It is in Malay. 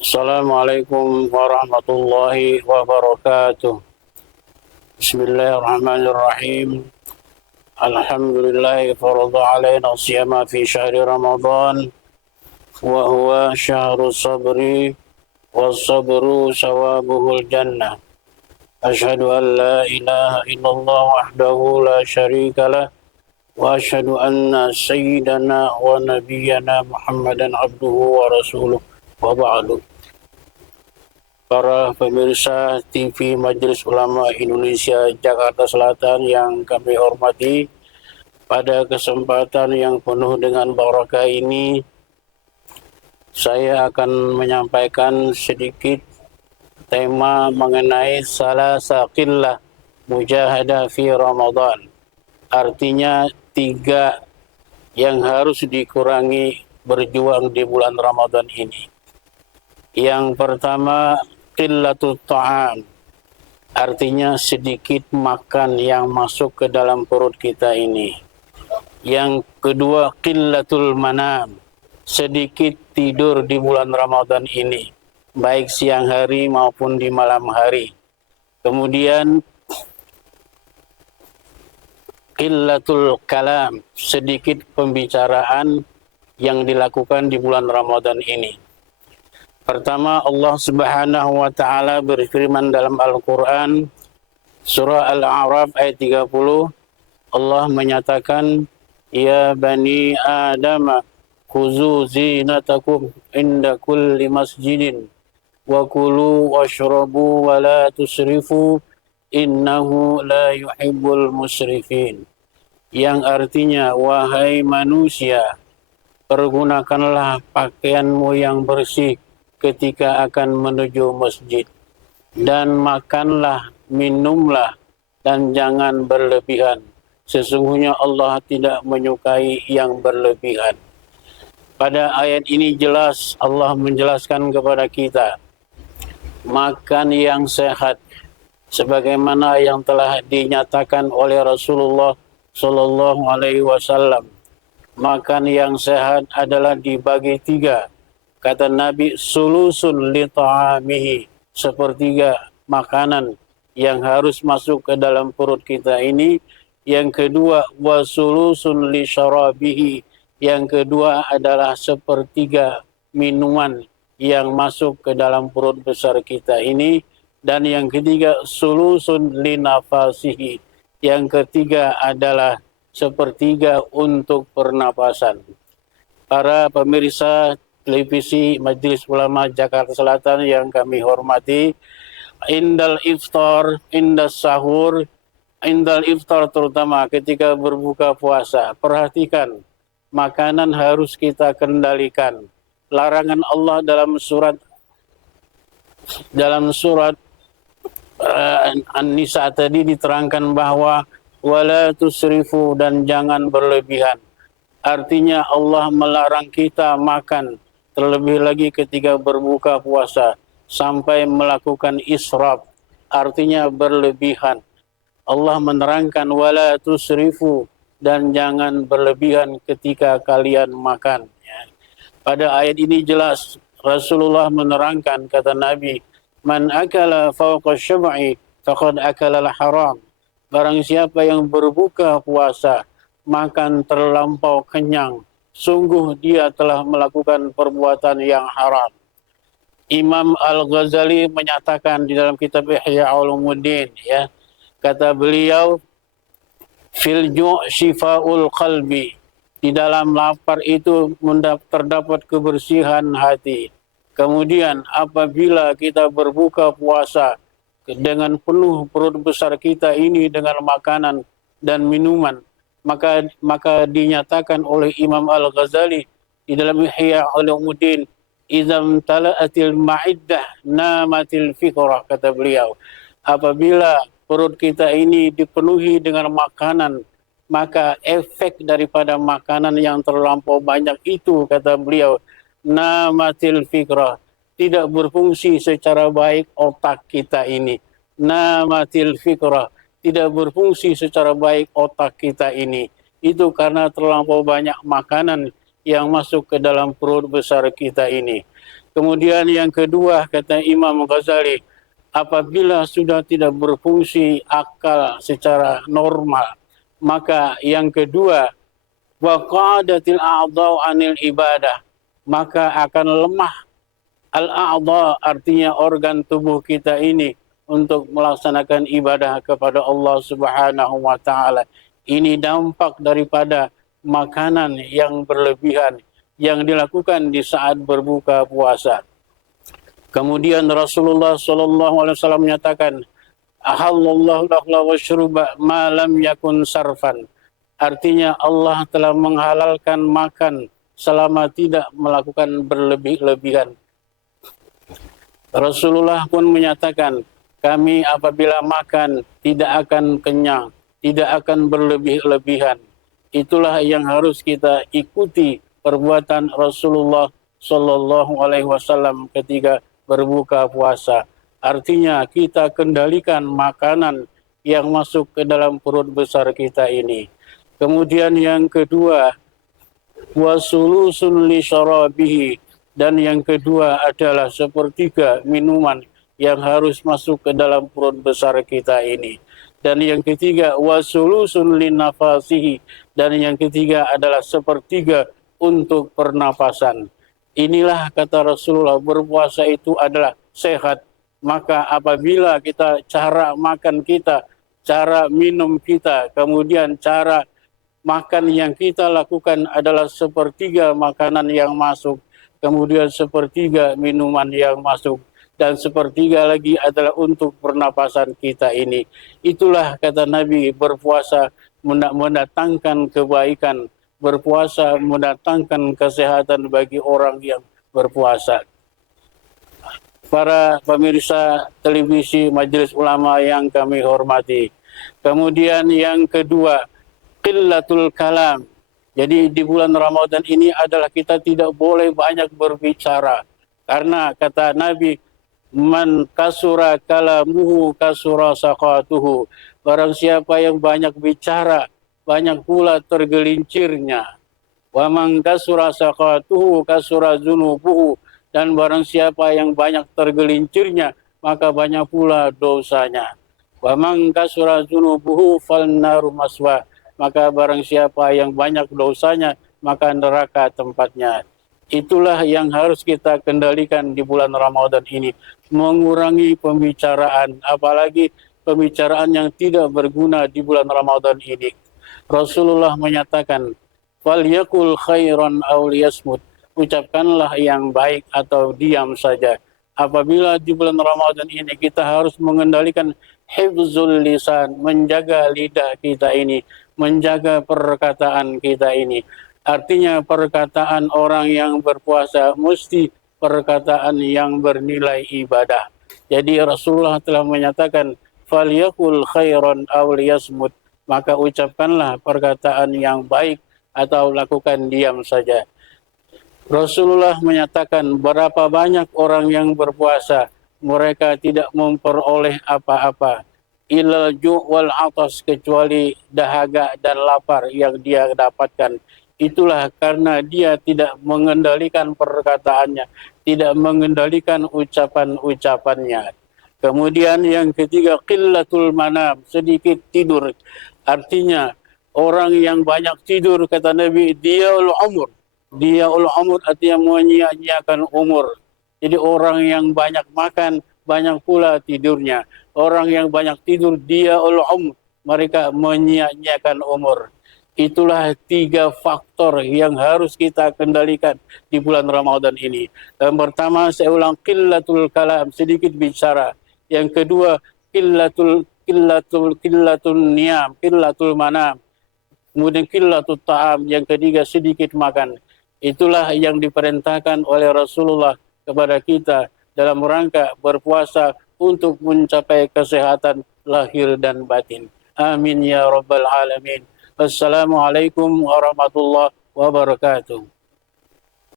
Assalamualaikum warahmatullahi wabarakatuh. Bismillahirrahmanirrahim. Alhamdulillah farada alaina siyama fi syahri Ramadan wa huwa syahru sabri wa sabru sawabuhul jannah. Ashhadu an la ilaha illallah wahdahu la syarika lah wa ashhadu anna sayyidana wa nabiyyana Muhammadan abduhu wa rasuluh wa ba'du. Para pemirsa TV Majelis Ulama Indonesia Jakarta Selatan yang kami hormati, pada kesempatan yang penuh dengan barakah ini, saya akan menyampaikan sedikit tema mengenai salasa qillah mujahadah fi Ramadan. Artinya 3 yang harus dikurangi berjuang di bulan Ramadan ini. Yang pertama, qillatul ta'am, artinya sedikit makan yang masuk ke dalam perut kita ini. Yang kedua, qillatul manam, sedikit tidur di bulan Ramadan ini, baik siang hari maupun di malam hari. Kemudian qillatul kalam, sedikit pembicaraan yang dilakukan di bulan Ramadan ini. Pertama, Allah Subhanahu wa taala berfirman dalam Al-Qur'an surah Al-A'raf ayat 30, Allah menyatakan, ya bani Adam khuzu zinatakum inda kulli masjidin wa kulu washrabu wa la tusrifu innahu la yuhibbul musrifin. Yang artinya, wahai manusia, pergunakanlah pakaianmu yang bersih ketika akan menuju masjid, dan makanlah, minumlah, dan jangan berlebihan. Sesungguhnya Allah tidak menyukai yang berlebihan. Pada ayat ini jelas Allah menjelaskan kepada kita makan yang sehat, sebagaimana yang telah dinyatakan oleh Rasulullah Sallallahu Alaihi Wasallam. Makan yang sehat adalah dibagi 3. Kata Nabi, sulusun li ta'amihi, sepertiga makanan yang harus masuk ke dalam perut kita ini. Yang kedua, wa sulusun li syarabihi, yang kedua adalah sepertiga minuman yang masuk ke dalam perut besar kita ini. Dan yang ketiga, sulusun li nafasihi, yang ketiga adalah sepertiga untuk pernapasan. Para pemirsa televisi Majelis Ulama Jakarta Selatan yang kami hormati, indal iftar, indas sahur, indal iftar terutama ketika berbuka puasa, perhatikan makanan harus kita kendalikan. Larangan Allah dalam surat An-Nisa tadi diterangkan bahwa wala tusrifu, dan jangan berlebihan. Artinya Allah melarang kita makan, terlebih lagi ketika berbuka puasa, sampai melakukan israf, artinya berlebihan. Allah menerangkan wala tusrifu, dan jangan berlebihan ketika kalian makan. Pada ayat ini jelas Rasulullah menerangkan, kata Nabi, man akala fawqa syab'i faqad akala al-haram. Barang siapa yang berbuka puasa makan terlampau kenyang, sungguh dia telah melakukan perbuatan yang haram. Imam Al-Ghazali menyatakan di dalam kitab Ihya Ulumuddin, ya, kata beliau, fil ju' shifaul qalbi, di dalam lapar itu terdapat kebersihan hati. Kemudian apabila kita berbuka puasa dengan penuh perut besar kita ini dengan makanan dan minuman, maka dinyatakan oleh Imam Al-Ghazali di dalam Ihya Ulumuddin, idzam tala'atil ma'iddah namatil fikrah, kata beliau, apabila perut kita ini dipenuhi dengan makanan, maka efek daripada makanan yang terlampau banyak itu, kata beliau, namatil fikrah, tidak berfungsi secara baik otak kita ini. Namatil fikrah, tidak berfungsi secara baik otak kita ini. Itu karena terlampau banyak makanan yang masuk ke dalam perut besar kita ini. Kemudian yang kedua, kata Imam Ghazali, apabila sudah tidak berfungsi akal secara normal, maka yang kedua, waqadatil a'dha'u 'anil ibadah, maka akan lemah al-a'dha, artinya organ tubuh kita ini untuk melaksanakan ibadah kepada Allah Subhanahu wa taala. Ini dampak daripada makanan yang berlebihan yang dilakukan di saat berbuka puasa. Kemudian Rasulullah sallallahu alaihi wasallam menyatakan, ahallallahu lahla wasyruba ma lam yakun sarfan. Artinya Allah telah menghalalkan makan selama tidak melakukan berlebih-lebihan. Rasulullah pun menyatakan, kami apabila makan tidak akan kenyang, tidak akan berlebih-lebihan. Itulah yang harus kita ikuti perbuatan Rasulullah sallallahu alaihi wasallam ketika berbuka puasa. Artinya kita kendalikan makanan yang masuk ke dalam perut besar kita ini. Kemudian yang kedua, wasulusun li syarabihi, dan yang kedua adalah sepertiga minuman yang harus masuk ke dalam perut besar kita ini. Dan yang ketiga, wasulusun li nafasihi, dan yang ketiga adalah sepertiga untuk pernapasan. Inilah kata Rasulullah, berpuasa itu adalah sehat. Maka apabila kita cara makan kita, cara minum kita, kemudian cara makan yang kita lakukan adalah sepertiga makanan yang masuk, kemudian sepertiga minuman yang masuk, dan sepertiga lagi adalah untuk pernapasan kita ini. Itulah kata Nabi, berpuasa mendatangkan kebaikan, berpuasa mendatangkan kesehatan bagi orang yang berpuasa. Para pemirsa televisi Majelis Ulama yang kami hormati. Kemudian yang kedua, qillatul kalam. Jadi di bulan Ramadan ini adalah kita tidak boleh banyak berbicara. Karena kata Nabi, man kasura kalamuhu kasura saqatuhu. Barang siapa yang banyak bicara, banyak pula tergelincirnya. Wa man kasura saqatuhu kasura zunubuhu. Dan barang siapa yang banyak tergelincirnya, maka banyak pula dosanya. Wa man kasura zunubuhu fal naru maswa. Maka barang siapa yang banyak dosanya, maka neraka tempatnya. Itulah yang harus kita kendalikan di bulan Ramadan ini. Mengurangi pembicaraan, apalagi pembicaraan yang tidak berguna di bulan Ramadan ini. Rasulullah menyatakan, "Falyakul khairan aw liyasmut." Ucapkanlah yang baik atau diam saja. Apabila di bulan Ramadan ini kita harus mengendalikan hifzul lisan, menjaga lidah kita ini, menjaga perkataan kita ini. Artinya perkataan orang yang berpuasa mesti perkataan yang bernilai ibadah. Jadi Rasulullah telah menyatakan, "Falyakul khairan aw liyasmut." Maka ucapkanlah perkataan yang baik atau lakukan diam saja. Rasulullah menyatakan, berapa banyak orang yang berpuasa, mereka tidak memperoleh apa-apa. Ilal ju' wal atas, kecuali dahaga dan lapar yang dia dapatkan. Itulah karena dia tidak mengendalikan perkataannya, tidak mengendalikan ucapan-ucapannya. Kemudian yang ketiga, qillatul manam, sedikit tidur. Artinya orang yang banyak tidur, kata Nabi, diaul umur. Diaul umur artinya menyia-nyiakan umur. Jadi orang yang banyak makan, banyak pula tidurnya. Orang yang banyak tidur, diaul umur, mereka menyia-nyiakan umur. Itulah 3 faktor yang harus kita kendalikan di bulan Ramadan ini. Yang pertama, saya ulang, qillatul kalam, sedikit bicara. Yang kedua, qillatul niyam, qillatul manam. Kemudian qillatul ta'am, yang ketiga sedikit makan. Itulah yang diperintahkan oleh Rasulullah kepada kita dalam rangka berpuasa untuk mencapai kesehatan lahir dan batin. Amin ya rabbal alamin. Assalamualaikum warahmatullahi wabarakatuh.